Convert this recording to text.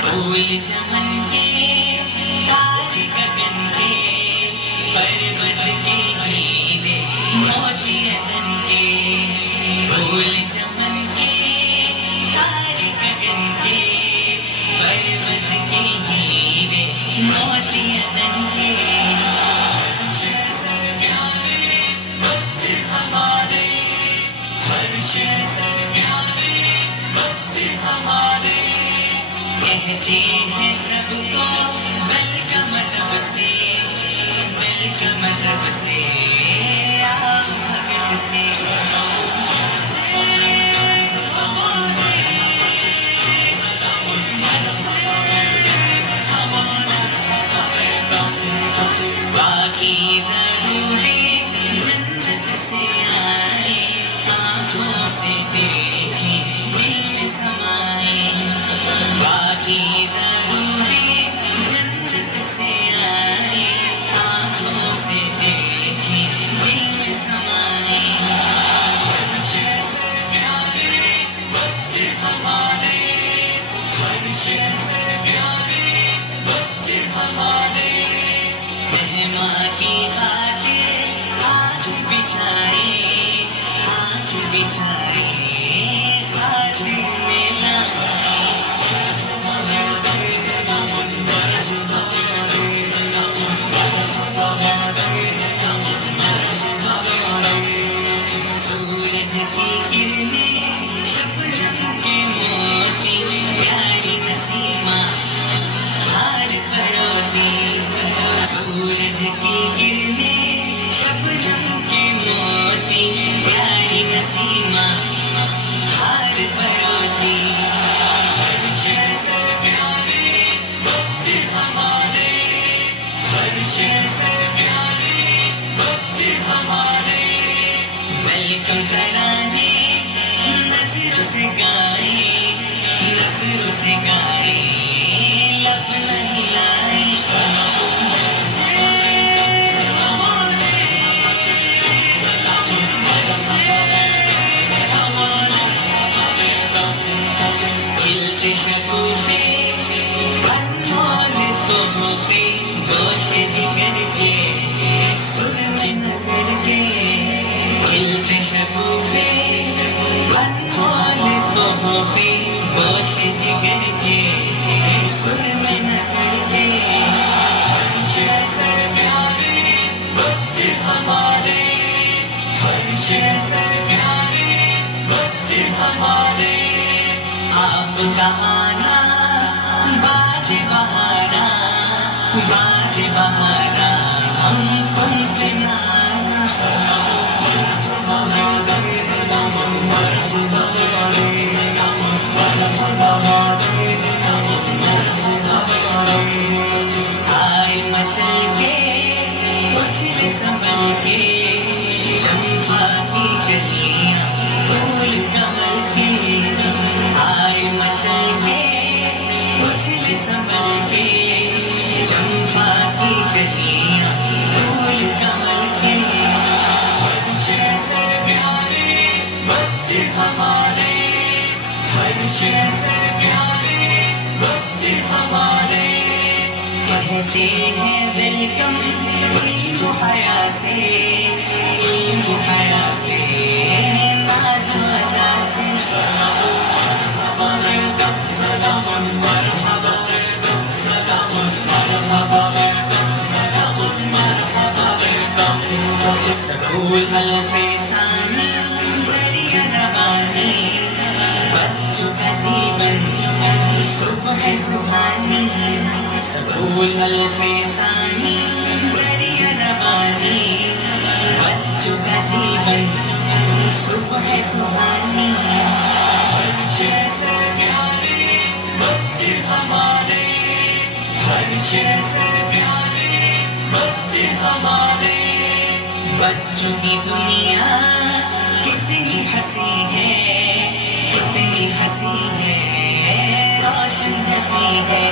پھول چمن کے تاج گگن کے پروت کے ہیرے موتی عدن کے پھول چمن کے تاج گگن کے پروت کے ہیرے موتی عدن کے ہر شے سے پیارے بچے ہمارے ہر شے سے پیارے بچے ہمارے کہتے ہیں سب کو زلجم مدب سے زلجم مدب سے آج بھگت سے باقی ضرور جنت سے آئے آنکھوں سے دیکھیں دل میں سمائے باقی ضرور جنت سے آئے آنکھوں سے دیکھیں دل میں سمائے ہر شے سے پیارے بچے ہمارے ہر شے سے پیارے بچے ہمارے مہماں کی خاطر آج بچھائے آج بچھائے خاطر میلا سورج کی کرنیں شبنم کے موتی پیاری نسیمہ ہار پروتی سورج کی کرنیں شبنم کے موتی پیاری نسیمہ ہار پروتی ہر شے سے پیارے بچے ہمارے ہر شے سے پیارے بچے ہمارے ویلکم کرانے نظر سے گائے نظر سے گائے لب نہ ہلائے کھلتے شگوفے انمول تحفے گوشت جگر کے سرج نظر کے کھلتے شگوفے انمول تحفے گوشت جگر کے سرج نظر کے ہر شے سے پیارے بچے ہمارے ہر شے سے پیارے بچے ہمارے آپ کا آنا باج بہارا باج بہارا ہم تم سے نازا آئے مچل کے اچھل سنبھل کے چمپا کی کلیاں پھول کمل کی آئے مچل کے اچھل سنبھل کے چمپا کی کلیاں پھول کمل کی ہر شے سے پیارے بچے ہمارے ہر شے سے پیارے بچے ہمارے کہتے ہیں ویلکم علم حیا سے علم حیا سے ناز و ادا سے سکول الف ثانی ذریعہ روانی بچوں کا جیون صبح سبحانی سکول الف ثانی ذریعہ روانی بچوں کا جیون صبح سبحانی ہر شے سے پیارے بچے ہمارے ہر شے سے پیارے بچے ہمارے بچوں کی دنیا کتنی ہنسی ہے کتنی ہنسی ہے روشن جبی ہے